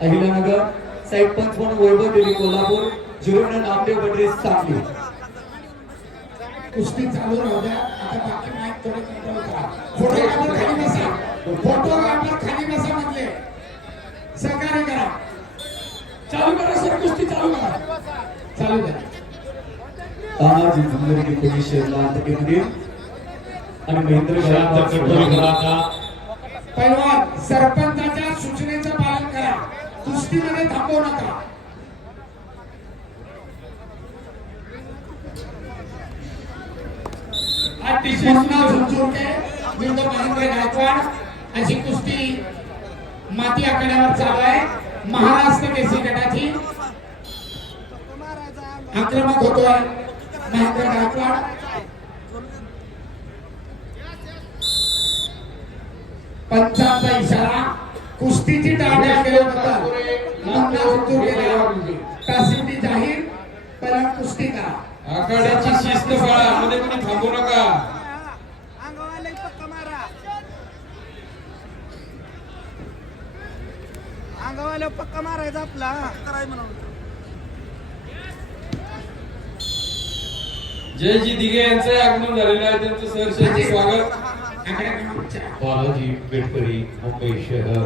Ahilyanagar side पंच म्हणून वैभव देवी कोल्हापूर जुरुमन नामदेव बड्रेस सांगली. कुस्ती चालू राहू द्या. आता बाकी माईक थोडे कंट्रोल करा. फोटोग्राफर खाली बसा. फोटोग्राफर खाली बसा म्हटले. सहकार्य करा. चालू करा सर कुस्ती चालू करा. चालू द्या. तानाजी जुंगरगी पोलीस लांतकीमध्ये आणि महेंद्र शांत कंट्रोल गडाख करा आता पैलवान सरपंचाच्या सूचनेचं पालन करा कुस्तीमध्ये थांबवू नका. विरुद्ध महेंद्र गायकवाड अशी कुस्ती माती आखाड्यावर चालू आहे महाराष्ट्र केसरी गटाची आक्रमक होतोय. महेंद्र गायकवाड. पंचांचा इशारा. कुस्तीची टाळ्या केल्याबद्दल झुंझुरके पॅसिव्हिटी जाहीर पहिला कुस्ती करा आखाड्याची शिस्त पाळा मध्ये कोणी थांबू नका. अंगावाला पक्का मारा अंगावाला पक्का मारायचा आपला. जयजी दिघे यांचं आगमन झालेलं आहे. त्यांचं सहर्षाचे स्वागत. बालाजी पेटकरी मुंबई शहर.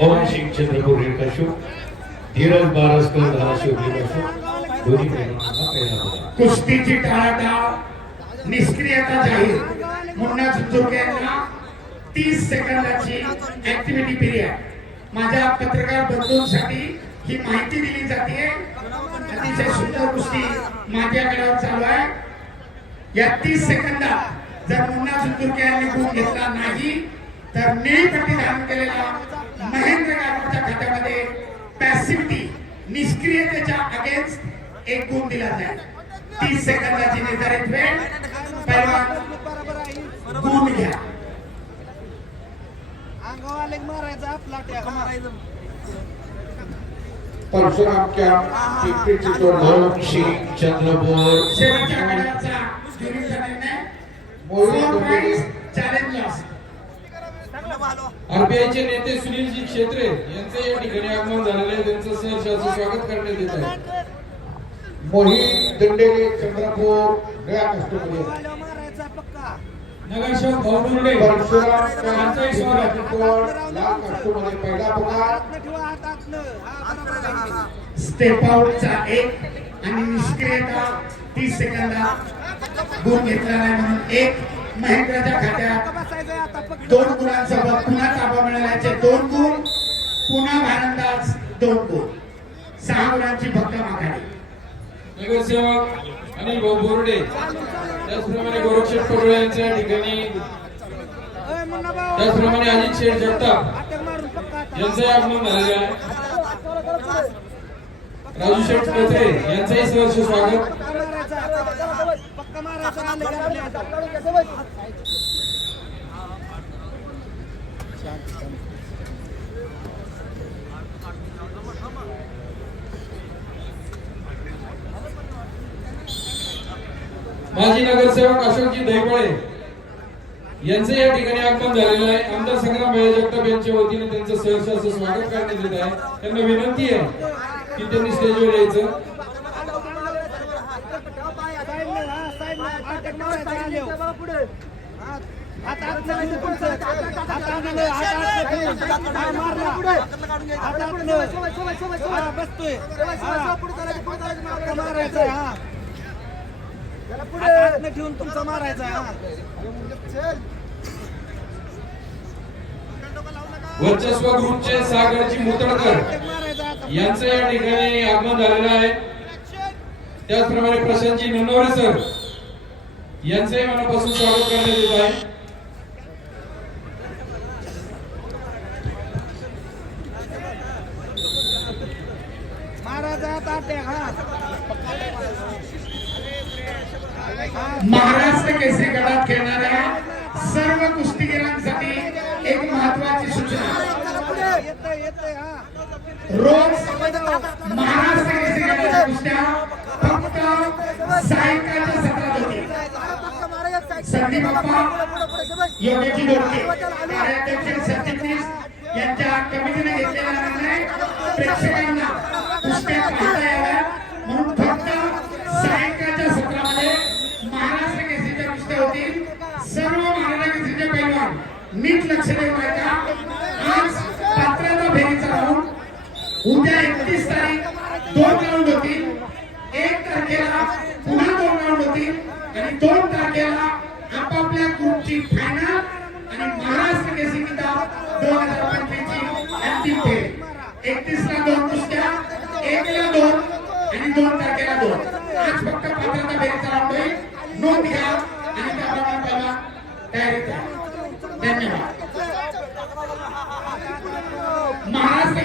ऍक्टिव्ह चंद्रपूर धीरज बारसकर धाराशिव दोन्ही कुस्तीची टाळाटाळ निष्क्रियता जाहीर. मुन्ना झुंझुरके यांना तीस सेकंदाची ऍक्टिव्हिटी पिरियड माझ्या पत्रकार बंधूंसाठी ही माहिती दिली जाते अतिशय सुंदर कुस्ती माझ्याकडे चालू आहे. या तीस सेकंदात जर मुन्ना झुंझुरके यांनी गुण घेतला नाही तर निळपट्टी धारण केलेला महेंद्र गायकवाडच्या खात्यामध्ये पॅसिव्हिटी निष्क्रियतेच्या अगेन्स्ट एक गुण दिला जाईल. तीस सेकंदाची निर्धारित वेळ. आहे गुण घ्या. अंगावाला मारायचा आपला त्या मारायचं. परशुराम कॅम्प पिंपरी चिंचवड पवन सिंग चंद्रपूर शेवटच्या आरबीआयचे नेते सुनीलजी क्षेत्रे यांचं या ठिकाणी आगमन झालेलं आहे. त्यांचं सहर्षाचं स्वागत करण्यात येत आहे. मोहित दंडेले चंद्रपूर नगरसेवक भाऊ मुंडे लाल पहिला स्टेप आउटचा एक आणि निष्क्रियता तीस सेकंदात. गुण घेतला नाही म्हणून एक महेंद्रच्या खात्यात दोन गुणांसोबत पुन्हा ताबा मिळाल्याचे दोन गुण पुन्हा भारंदाज दोन गुण. सहा गुणांची फक्त माघारी नगरसेवक अनिल भाऊ बोर्डे त्याचप्रमाणे गोरक्षेट पडोळे यांच्या ठिकाणी. त्याचप्रमाणे अजित शेठ जगताप. अटक यांचंही आगमन झालेलं आहे. राजू शेठ कोथरे यांचंही सहर्ष स्वागत. माजी नगरसेवक अशोकजी दैपळे यांचं या ठिकाणी आगमन झालेलं आहे. आमदार संग्राम भाई जगताप यांच्या वतीने त्यांचं सहर्ष स्वागत करण्यात येत आहे. त्यांना विनंती आहे. की त्यांनी स्टेजवर यायचं पुढचं. बसतोय. आहे, ठेवून तुमचा मारायचा आहे, हा. वर्चस्व ग्रुपचे सागरजी मुतळकर यांचं या ठिकाणी आगमन झालेलं आहे त्याचप्रमाणे प्रशांतजी ननवरे सर यांचंही मनापासून स्वागत करण्यात येत आहे. महाराष्ट्र केसरी गटात खेळणाऱ्या सर्व कुस्तीगिरांसाठी एक महत्वाची सूचना. रोज महाराष्ट्र केसरी फक्त सायंकाळच्या सत्रात संदीप बाप्पा कार्याध्यक्ष यांच्या कमिटीने घेतलेला निर्णय प्रेक्षकांना पाहता म्हणून फक्त सायंकाळच्या सत्रामध्ये महाराष्ट्र केसरीच्या कुस्त्या होतील सर्व महाराष्ट्र केसरीचे पैलवान. नीट लक्ष देऊन ऐका आज पात्रता फेरीचा राऊंड उद्या एकतीस तारीख दोन राऊंड होतील एक तारखेला पुन्हा दोन राऊंड होतील आणि दोन तारखेला आपापल्या ग्रुपची फायनल आणि महाराष्ट्र केसरी किताब दोन हजार पंचवीसची अंतिम फेरी दोन कुस्त्या एकला दोन आणि दोन तारखेला दोन. आज फक्त पात्रता फेरीचा राऊंड होईल नोंद घ्या आणि त्याप्रमाणे त्याला तयारीत राहा धन्यवाद. महाराष्ट्र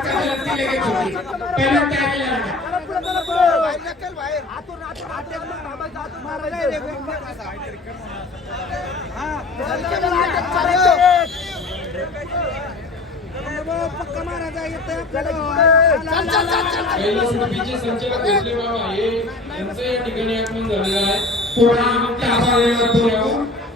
आणि सुवर्णपदक लढती लगेच होती पहिल्या तयारीला लागा पक्का मारायचा येतोय आपल्याला पहिलं संचालक भोसले बाबा हे यांचं या ठिकाणी आगमन झालेलं आहे पुन्हा त्या आभाराला पुरवू